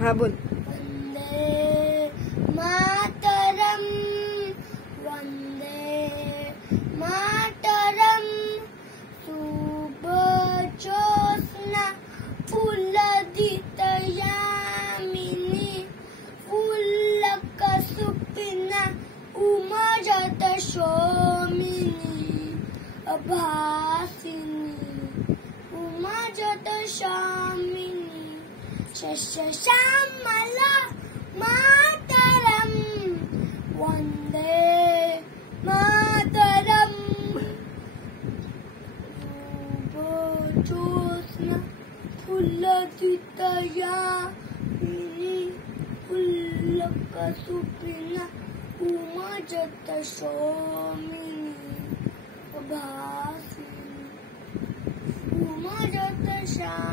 हा बोल. वंदे मातरम, वंदे मातरम. शुभज्योत्स्ना फुलदितयामिनी, फुल्लकुसुमिता उमजत शोभिनी. अभासिनी उमजत शोभिनी. शस्यश्यामला मातरम, वंदे मातरम. शुभज्योत्स्ना फुलदितयामिनी, फुल्लकुसुमिता उमजत शोभिनी. अभासिनी उमजत शोभिनी.